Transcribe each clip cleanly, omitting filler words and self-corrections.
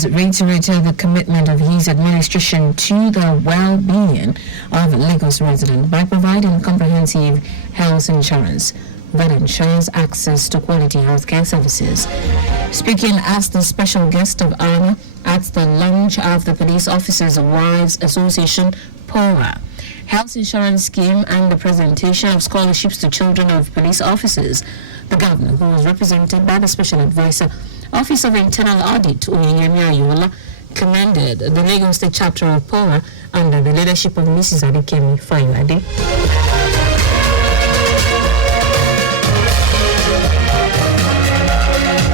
has reiterated the commitment of his administration to the well-being of Lagos residents by providing comprehensive health insurance that ensures access to quality healthcare services. Speaking as the special guest of honor at the launch of the Police Officers' Wives Association PORA health insurance scheme and the presentation of scholarships to children of police officers, the governor, who was represented by the special advisor, Office of Internal Audit, Oyeyemi Ayola, commended the Lagos State chapter of PORA under the leadership of Mrs. Adekemi Fayoade.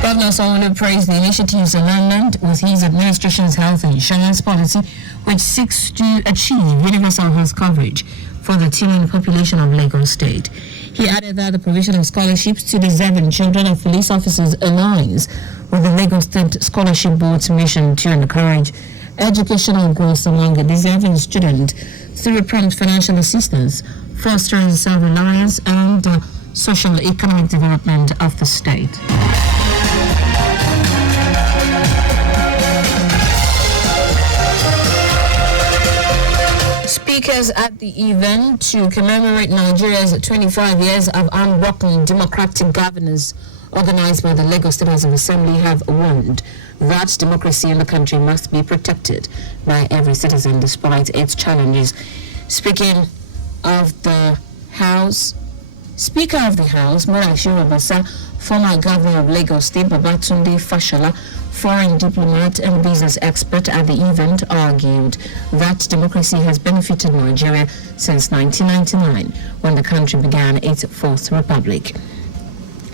Governor Sanwo-Olu praised the initiatives aligned with his administration's health insurance policy, which seeks to achieve universal health coverage for the teeming population of Lagos State. He added that the provision of scholarships to deserving children of police officers aligns with the Lagos State Scholarship Board's mission to encourage educational growth among deserving students through prompt financial assistance, fostering self-reliance and social economic development of the state. Speakers at the event to commemorate Nigeria's 25 years of unbroken democratic governance organized by the Lagos State House of Assembly have warned that democracy in the country must be protected by every citizen despite its challenges. Speaking of the House, Speaker of the House, Morashi Obasa, former Governor of Lagos State, Babatunde Fashola, foreign diplomat and business expert at the event, argued that democracy has benefited Nigeria since 1999, when the country began its fourth republic.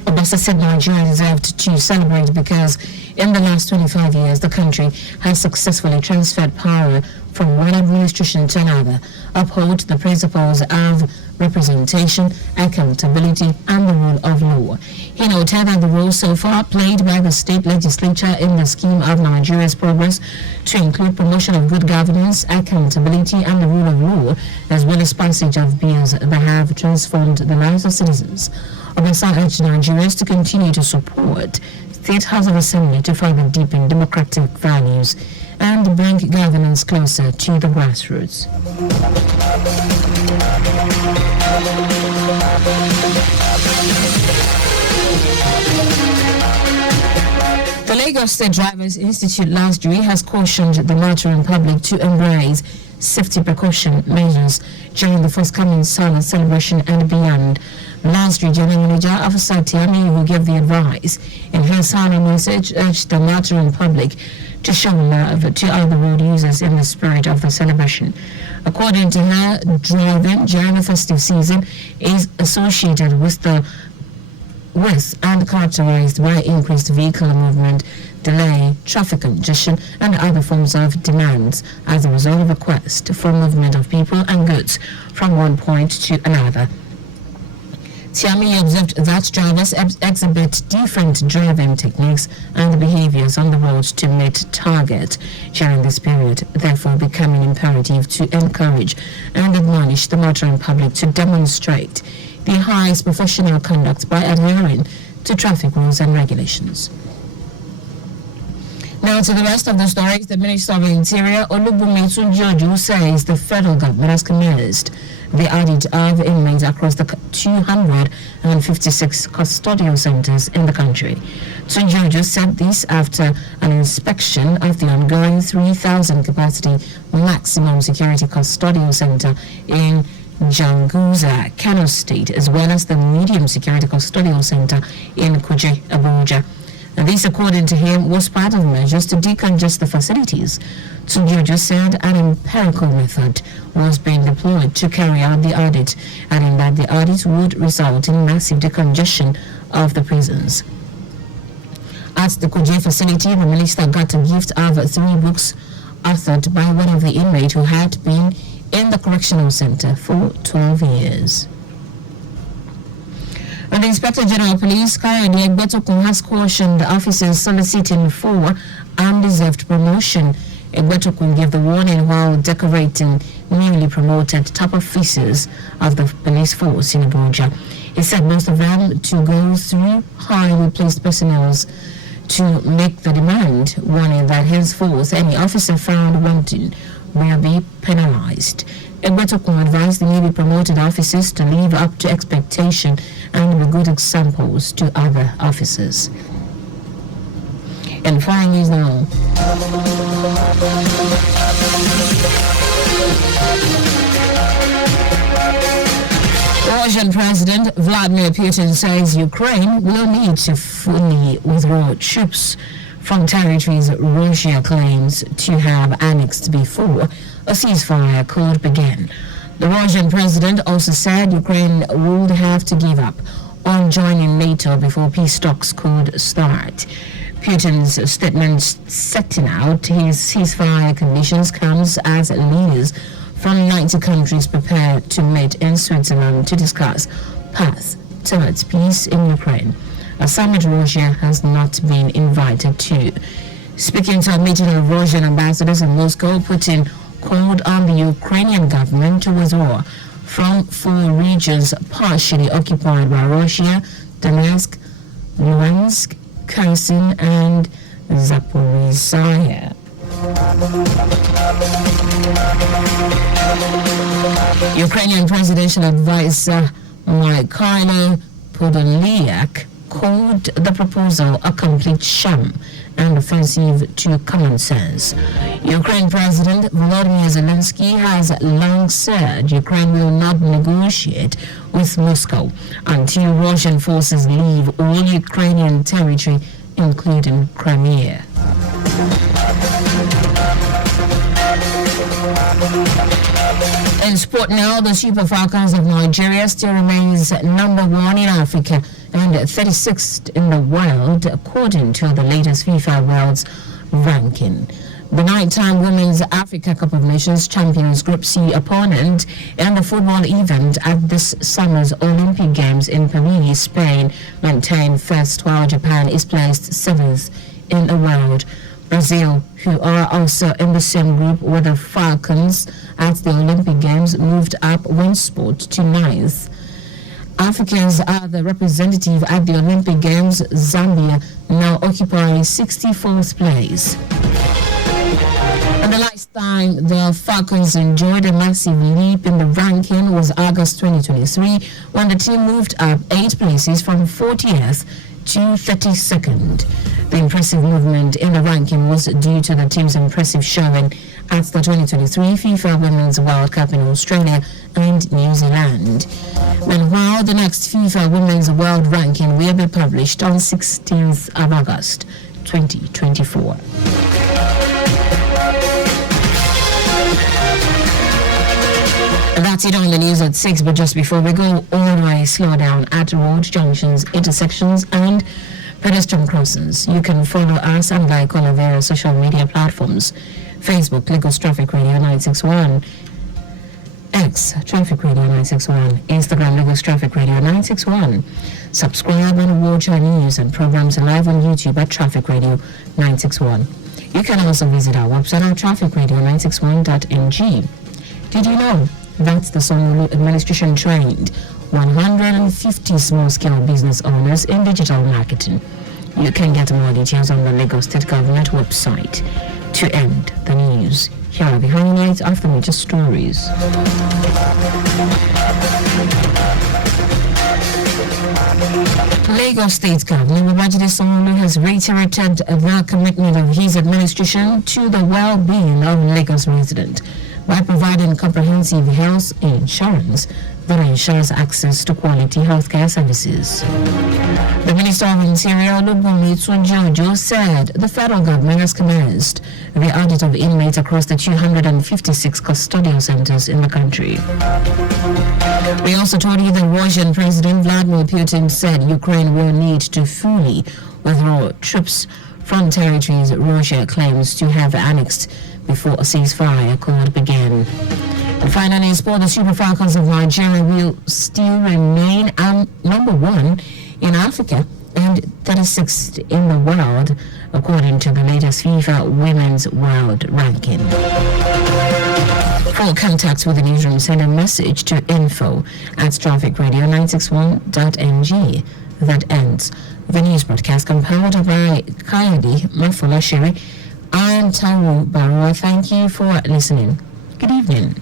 Obasa said Nigeria deserved to celebrate because in the last 25 years, the country has successfully transferred power from one administration to another, uphold the principles of representation, accountability, and the rule of law. He noted that the role so far played by the state legislature in the scheme of Nigeria's progress to include promotion of good governance, accountability, and the rule of law, as well as passage of bills that have transformed the lives of citizens. Obasa urged Nigerians to continue to support State House of Assembly to further deepen democratic values and bring governance closer to the grassroots. The Lagos State Drivers Institute last week has cautioned the motoring public to embrace safety precaution measures during the forthcoming Salah celebration and beyond. Last week, General Manager Officer Tiami, who gave the advice in her Salah message, urged the motoring public to show love to other road users in the spirit of the celebration. According to her, driving during the festive season is associated with and characterized by increased vehicle movement, delay, traffic congestion, and other forms of demands as a result of request for movement of people and goods from one point to another. Tiami observed that drivers exhibit different driving techniques and behaviors on the road to meet target during this period, therefore becoming imperative to encourage and admonish the motoring public to demonstrate the highest professional conduct by adhering to traffic rules and regulations. Now to the rest of the stories. The Minister of the Interior, Olubunmi Tunji, says the federal government has commenced the audit of inmates across the 256 custodial centers in the country. Tunji said this after an inspection of the ongoing 3,000 capacity maximum security custodial center in Janguza, Kano State, as well as the medium security custodial center in Kuje, Abuja. And this, according to him, was part of measures to decongest the facilities. Tunji said an empirical method was being deployed to carry out the audit, adding that the audit would result in massive decongestion of the prisons. At the Kuje facility, the minister got a gift of 3 books authored by one of the inmates who had been in the correctional center for 12 years. And the Inspector General of Police, Kayode Egbetokun, has cautioned officers soliciting for undeserved promotion. Egbetokun gave the warning while decorating newly promoted top officers of the police force in Abuja. He said most of them to go through highly placed personnel to make the demand, warning that henceforth any officer found wanting will be penalized. Egbetokun advised the newly promoted officers to live up to expectation and be good examples to other officers. And foreign news now. Russian President Vladimir Putin says Ukraine will need to fully withdraw troops from territories Russia claims to have annexed before a ceasefire could begin. The Russian president also said Ukraine would have to give up on joining NATO before peace talks could start. Putin's statement setting out his ceasefire conditions comes as leaders from 90 countries prepare to meet in Switzerland to discuss paths towards peace in Ukraine, a summit Russia has not been invited to. Speaking to a meeting of Russian ambassadors in Moscow, Putin called on the Ukrainian government to withdraw from 4 regions partially occupied by Russia: Donetsk, Luhansk, Kherson, and Zaporizhzhia. Ukrainian presidential advisor Mikhailo Podolyak called the proposal a complete sham and offensive to common sense. Ukraine President Volodymyr Zelensky has long said Ukraine will not negotiate with Moscow until Russian forces leave all Ukrainian territory, including Crimea. In sport now, the Super Falcons of Nigeria still remains number 1 in Africa and 36th in the world, according to the latest FIFA World's ranking. The nighttime Women's Africa Cup of Nations Champions Group C opponent in the football event at this summer's Olympic Games in Paris, Spain, maintained first, while Japan is placed 7th in the world. Brazil, who are also in the same group with the Falcons at the Olympic Games, moved up 1 spot to 9th. Africans are the representative at the Olympic Games. Zambia now occupying 64th place. And the last time the Falcons enjoyed a massive leap in the ranking was August 2023, when the team moved up 8 places from 40th to 32nd. The impressive movement in the ranking was due to the team's impressive showing at the 2023 FIFA Women's World Cup in Australia and New Zealand. Meanwhile, the next FIFA Women's World Ranking will be published on 16th of August 2024. That's it on the news at 6, but just before we go, always slow down at road junctions, intersections, and pedestrian crossings. You can follow us and like all of our social media platforms: Facebook, Lagos Traffic Radio 961, X, Traffic Radio 961, Instagram, Lagos Traffic Radio 961. Subscribe and watch our news and programs live on YouTube at Traffic Radio 961. You can also visit our website at trafficradio961.ng. Did you know that the Sanwo-Olu administration trained 150 small-scale business owners in digital marketing? You can get more details on the Lagos State Government website. To end the news, here are the highlights of the major stories. Lagos State Governor Babajide Sanwo-Olu has reiterated the commitment of his administration to the well-being of Lagos residents by providing comprehensive health insurance that ensures access to quality healthcare services. The Minister of Interior, Olubunmi Tunji-Ojo, said the federal government has commenced the audit of inmates across the 256 custodial centers in the country. We also told you that Russian President Vladimir Putin said Ukraine will need to fully withdraw troops from territories Russia claims to have annexed before a ceasefire could begin. And finally, in sport, the Super Falcons of Nigeria will still remain number 1 in Africa and 36th in the world, according to the latest FIFA Women's World Ranking. For contact with the newsroom, send a message to info@trafficradio961.ng. That ends The news broadcast compiled by Kayode Mafolashiri and Taiwo Baruwa. Thank you for listening. Good evening.